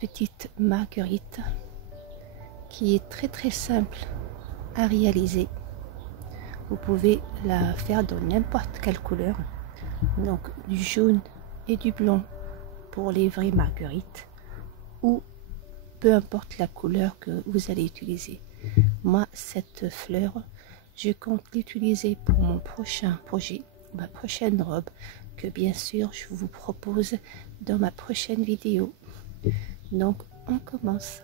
petite marguerite qui est très simple à réaliser. Vous pouvez la faire dans n'importe quelle couleur, donc du jaune et du blanc pour les vraies marguerites, ou peu importe la couleur que vous allez utiliser. Moi, cette fleur, je compte l'utiliser pour mon prochain projet, ma prochaine robe, que bien sûr je vous propose dans ma prochaine vidéo. Donc on commence.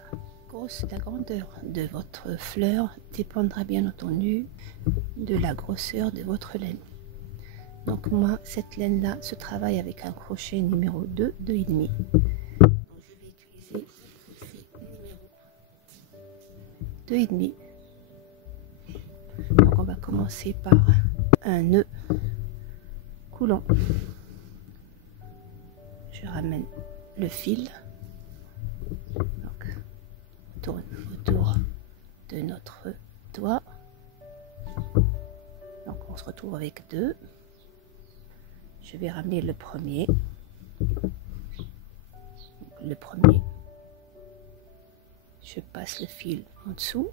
La grandeur de votre fleur dépendra bien entendu de la grosseur de votre laine. Donc moi, cette laine là se travaille avec un crochet numéro 2, 2,5. Donc je vais utiliser le crochet numéro 2,5. Donc on va commencer par un nœud coulant. Je ramène le fil, donc on tourne autour de notre doigt. Donc on se retrouve avec 2. Je vais ramener le premier. Le premier, je passe le fil en dessous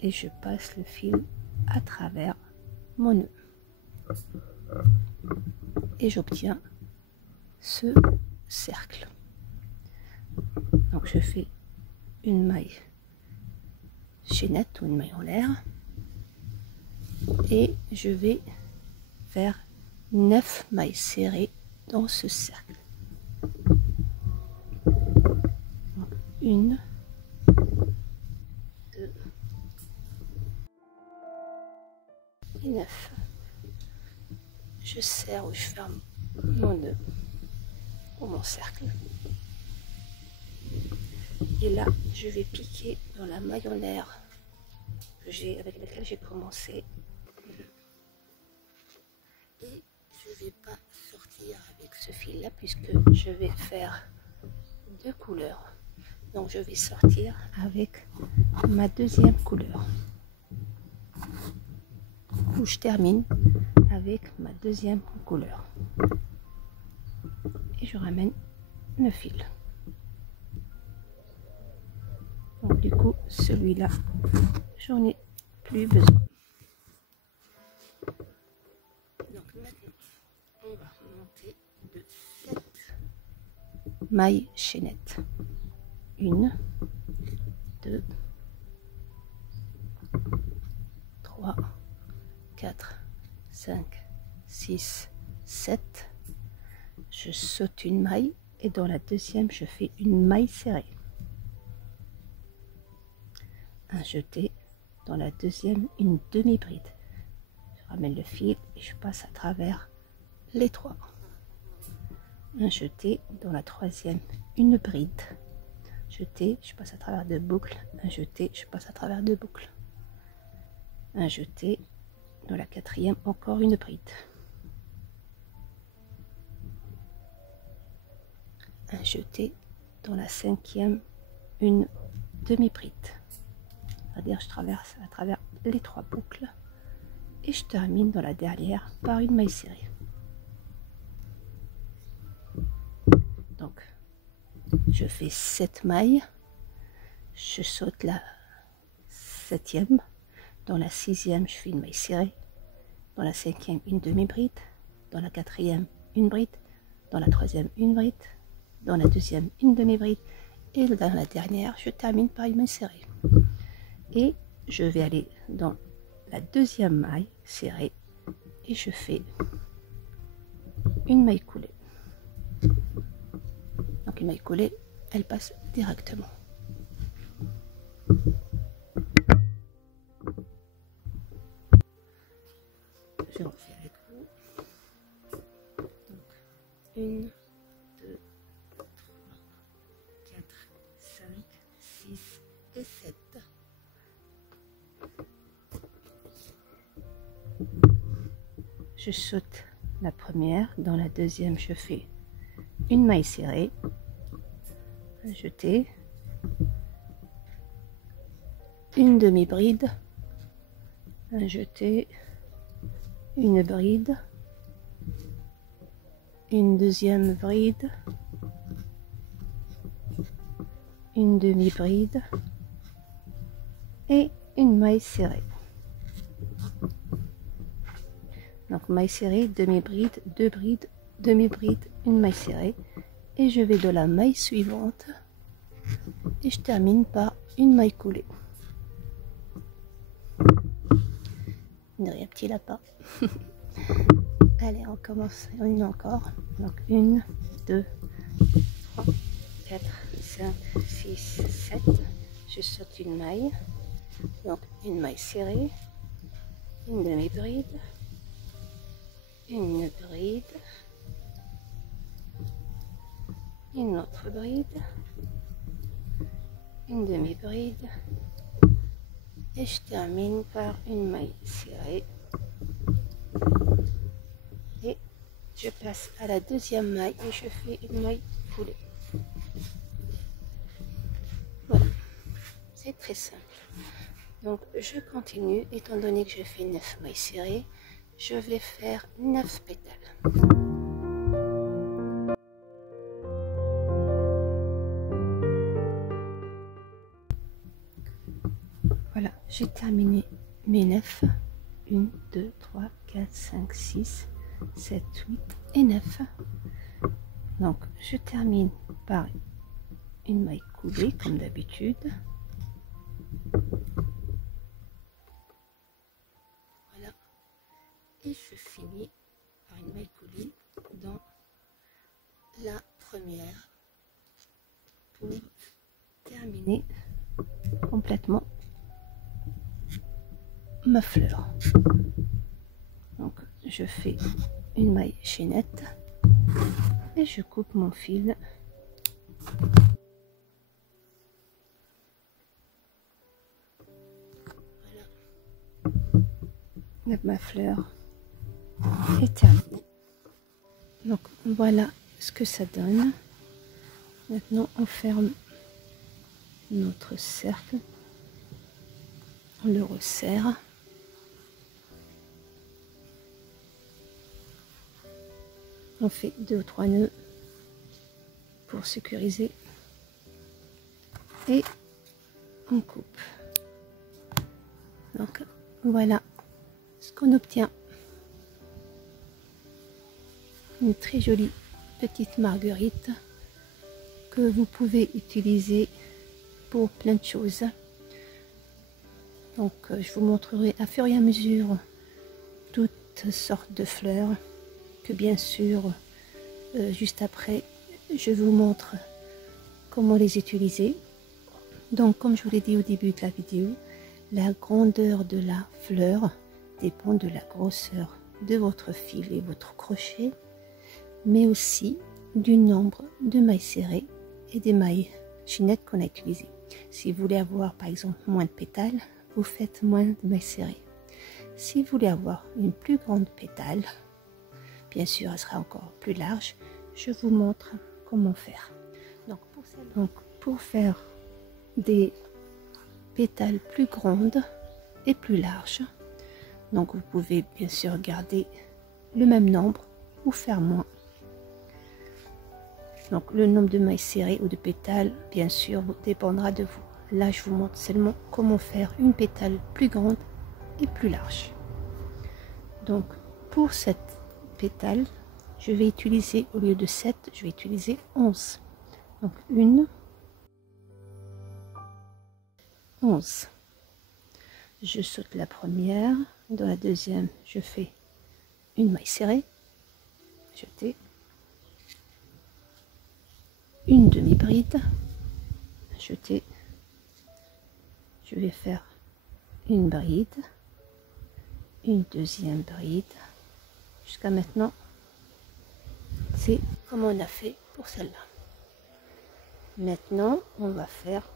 et je passe le fil à travers mon nœud et j'obtiens ce cercle. Donc je fais une maille chaînette ou une maille en l'air et je vais faire 9 mailles serrées dans ce cercle. Donc 1, 2 et 9. Je serre ou je ferme mon nœud ou mon cercle. Et là, je vais piquer dans la maille en l'air avec laquelle j'ai commencé. Et je ne vais pas sortir avec ce fil là puisque je vais faire 2 couleurs. Donc je vais sortir avec ma deuxième couleur. Où je termine avec ma deuxième couleur. Et je ramène le fil. Donc du coup, celui-là, j'en ai plus besoin. Donc maintenant, on va monter de 7 mailles chaînettes. 1, 2, 3, 4, 5, 6, 7. Je saute une maille et dans la deuxième, je fais une maille serrée. Un jeté, dans la deuxième, une demi-bride. Je ramène le fil et je passe à travers les 3. Un jeté, dans la troisième, une bride. Jeté, je passe à travers 2 boucles. Un jeté, je passe à travers 2 boucles. Un jeté, dans la quatrième, encore une bride. Un jeté, dans la cinquième, une demi-bride. C'est-à-dire je traverse à travers les 3 boucles et je termine dans la dernière par une maille serrée. Donc je fais 7 mailles, je saute la 7e, dans la 6e je fais une maille serrée, dans la 5e une demi-bride, dans la 4e une bride, dans la 3e une bride, dans la 2e une demi-bride et dans la dernière je termine par une maille serrée. Et je vais aller dans la deuxième maille serrée et je fais une maille coulée. Donc une maille coulée, elle passe directement. Je refais avec vous. Donc 1, 2, 3, 4, 5, 6 et 7. Je saute la première, dans la deuxième je fais une maille serrée, un jeté, une demi-bride, un jeté, une bride une deuxième bride, une demi-bride et une maille serrée. Donc maille serrée, demi-bride, deux brides, demi-bride, une maille serrée, et je vais de la maille suivante et je termine par une maille coulée. Un petit lapin. Allez, on commence une encore. Donc 1, 2, 3, 4, 5, 6, 7. Je saute une maille. Donc une maille serrée, une demi-bride, une bride, une autre bride, une demi-bride, et je termine par une maille serrée. Et je passe à la deuxième maille et je fais une maille coulée. Voilà, c'est très simple. Donc je continue, étant donné que j'ai fait 9 mailles serrées, je vais faire 9 pétales. Voilà, j'ai terminé mes 9. 1, 2, 3, 4, 5, 6, 7, 8 et 9. Donc je termine par une maille coulée comme d'habitude. Voilà. Et je finis par une maille coulée dans la première pour terminer complètement ma fleur. Donc je fais une maille chaînette et je coupe mon fil. Voilà. Ma fleur est terminée. Donc voilà ce que ça donne. Maintenant on ferme notre cercle, on le resserre. On fait 2 ou 3 nœuds pour sécuriser et on coupe. Donc voilà ce qu'on obtient. Une très jolie petite marguerite que vous pouvez utiliser pour plein de choses. Donc je vous montrerai à fur et à mesure toutes sortes de fleurs que bien sûr juste après je vous montre comment les utiliser. Donc comme je vous l'ai dit au début de la vidéo, la grandeur de la fleur dépend de la grosseur de votre fil et votre crochet, mais aussi du nombre de mailles serrées et des mailles chaînettes qu'on a utilisées. Si vous voulez avoir par exemple moins de pétales, vous faites moins de mailles serrées. Si vous voulez avoir une plus grande pétale, bien sûr elle sera encore plus large, je vous montre comment faire. Donc pour faire des pétales plus grandes et plus larges, donc vous pouvez bien sûr garder le même nombre ou faire moins. Donc le nombre de mailles serrées ou de pétales bien sûr dépendra de vous. Là je vous montre seulement comment faire une pétale plus grande et plus large. Donc pour cette pétale, je vais utiliser, au lieu de 7, je vais utiliser 11. Donc 1, 11. Je saute la première, dans la deuxième, je fais une maille serrée, jetée, une demi-bride, jetée, je vais faire une bride, une deuxième bride. Jusqu'à maintenant, c'est comme on a fait pour celle-là. Maintenant, on va faire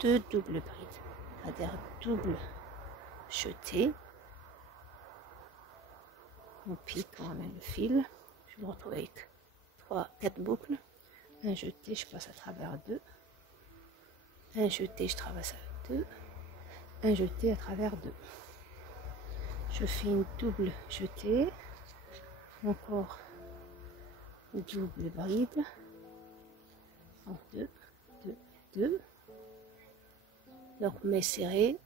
2 doubles brides, c'est-à-dire double jeté. On pique, on ramène le fil. Je me retrouve avec 4 boucles. Un jeté, je passe à travers 2. Un jeté, je traverse à 2. Un jeté à travers 2. Je fais une double jetée. Encore double bride, en 2, 2, 2, donc maille serrée,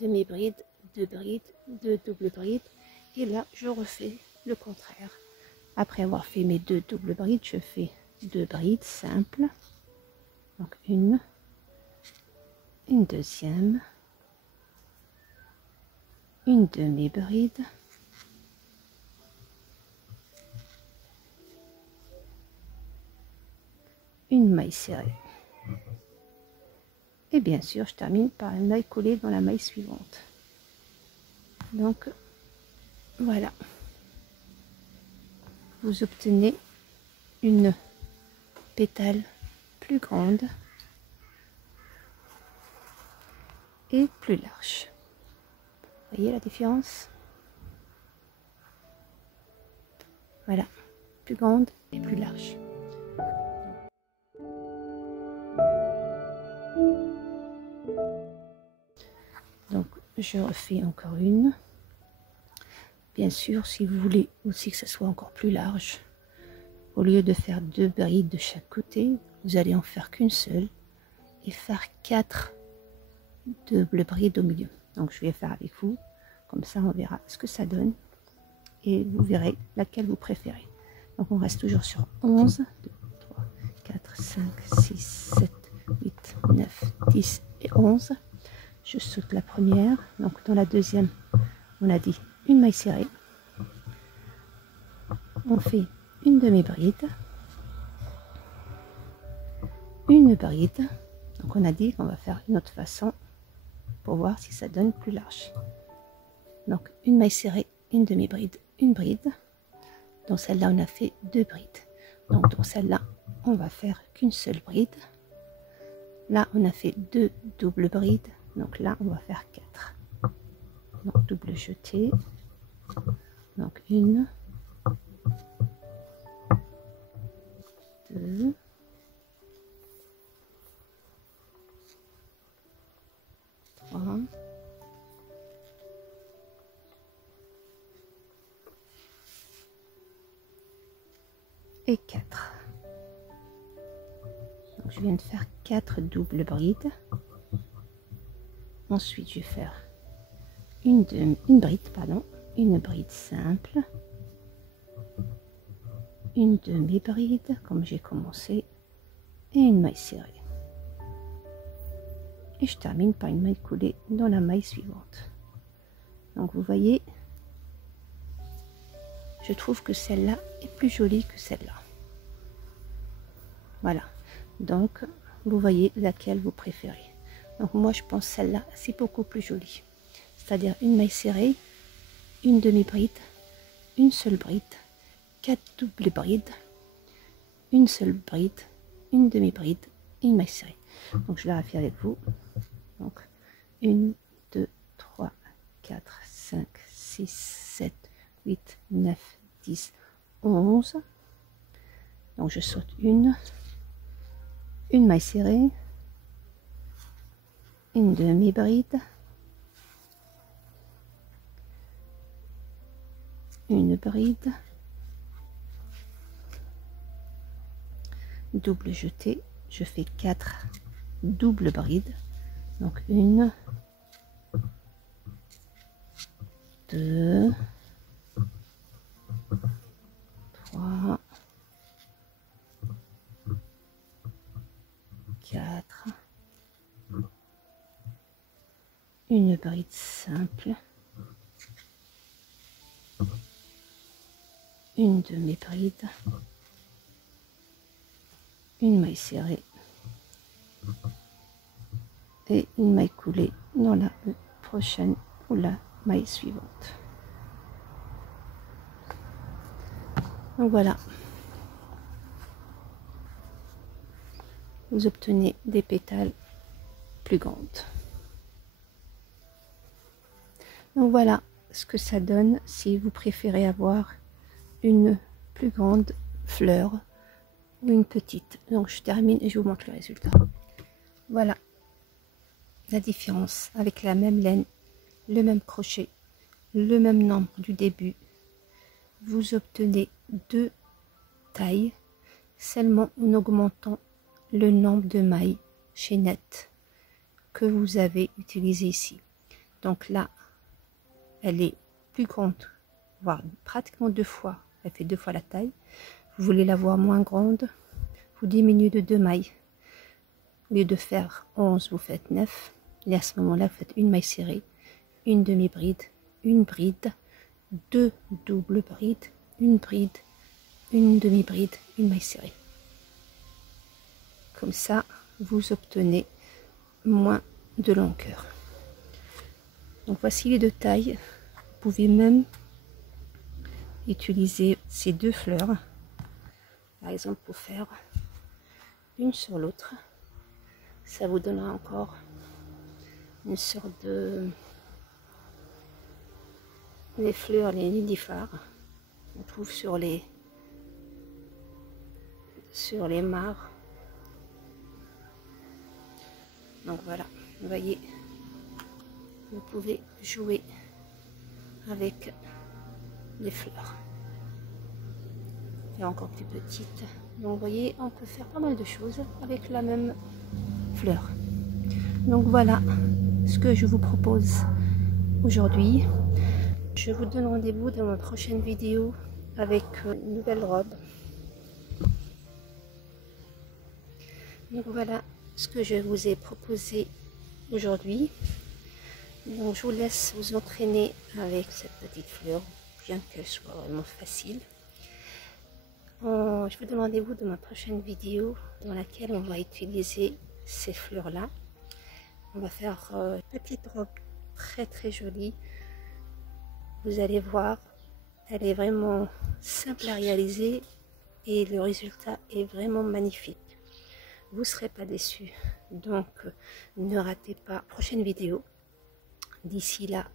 demi-bride, 2 brides, 2 doubles brides, et là je refais le contraire. Après avoir fait mes 2 doubles brides, je fais 2 brides simples, donc une deuxième, une demi-bride, une maille serrée, et bien sûr je termine par une maille collée dans la maille suivante. Donc voilà, vous obtenez une pétale plus grande et plus large. Vous voyez la différence? Voilà, plus grande et plus large. Donc je refais encore une. Bien sûr, si vous voulez aussi que ce soit encore plus large, au lieu de faire 2 brides de chaque côté, vous allez en faire qu'une seule et faire 4 doubles brides au milieu. Donc je vais faire avec vous, comme ça on verra ce que ça donne et vous verrez laquelle vous préférez. Donc on reste toujours sur 11, 2, 3, 4, 5, 6, 7, 8, 9, 10 et 11. Je saute la première, donc dans la deuxième, on a dit une maille serrée. On fait une demi-bride, une bride. Donc on a dit qu'on va faire une autre façon pour voir si ça donne plus large. Donc une maille serrée, une demi-bride, une bride. Dans celle-là, on a fait 2 brides. Donc dans celle-là, on va faire qu'une seule bride. Là, on a fait 2 doubles brides. Donc là, on va faire 4. Donc double jeté. Donc 1, 2, 3, et 4. Donc je viens de faire 4 doubles brides. Ensuite, je vais faire une bride simple, une demi-bride comme j'ai commencé et une maille serrée. Et je termine par une maille coulée dans la maille suivante. Donc vous voyez, je trouve que celle-là est plus jolie que celle-là. Voilà, donc vous voyez laquelle vous préférez. Donc moi je pense celle-là c'est beaucoup plus jolie. C'est-à-dire une maille serrée, une demi-bride, une seule bride, 4 doubles brides, une seule bride, une demi-bride et une maille serrée. Donc je la refais avec vous. Donc 1, 2, 3, 4, 5, 6, 7, 8, 9, 10, 11. Donc je saute une maille serrée, une demi-bride, une bride, double jeté, je fais 4 doubles brides, donc 1, 2, 3, 4, une bride simple, une demi-bride, une maille serrée et une maille coulée dans la prochaine ou la maille suivante. Donc voilà, vous obtenez des pétales plus grandes. Donc voilà ce que ça donne si vous préférez avoir une plus grande fleur ou une petite. Donc je termine et je vous montre le résultat. Voilà la différence avec la même laine, le même crochet, le même nombre du début. Vous obtenez 2 taille seulement en augmentant le nombre de mailles chaînettes que vous avez utilisé ici. Donc là, elle est plus grande, voire pratiquement 2 fois, elle fait 2 fois la taille. Vous voulez la voir moins grande, vous diminuez de 2 mailles. Au lieu de faire 11, vous faites 9. Et à ce moment-là, vous faites une maille serrée, une demi-bride, une bride, 2 doubles brides, une bride, une demi-bride, une maille serrée. Comme ça, vous obtenez moins de longueur. Donc voici les 2 tailles. Vous pouvez même utiliser ces 2 fleurs, par exemple pour faire une sur l'autre. Ça vous donnera encore une sorte de... Les fleurs, les nénuphars, on trouve sur les mares. Donc voilà, vous voyez, vous pouvez jouer avec les fleurs. Et encore plus petite. Donc vous voyez, on peut faire pas mal de choses avec la même fleur. Donc voilà ce que je vous propose aujourd'hui. Je vous donne rendez-vous dans ma prochaine vidéo avec une nouvelle robe. Donc voilà ce que je vous ai proposé aujourd'hui. Donc je vous laisse vous entraîner avec cette petite fleur, bien qu'elle soit vraiment facile. Je vous donne rendez-vous dans ma prochaine vidéo dans laquelle on va utiliser ces fleurs là. On va faire une petite robe très très jolie. Vous allez voir, elle est vraiment simple à réaliser et le résultat est vraiment magnifique. Vous ne serez pas déçus. Donc ne ratez pas la prochaine vidéo. D'ici là,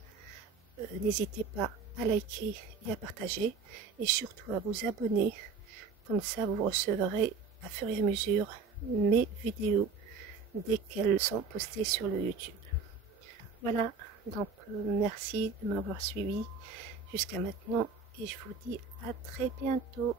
n'hésitez pas à liker et à partager et surtout à vous abonner. Comme ça, vous recevrez à fur et à mesure mes vidéos dès qu'elles sont postées sur le YouTube. Voilà, donc merci de m'avoir suivi jusqu'à maintenant et je vous dis à très bientôt.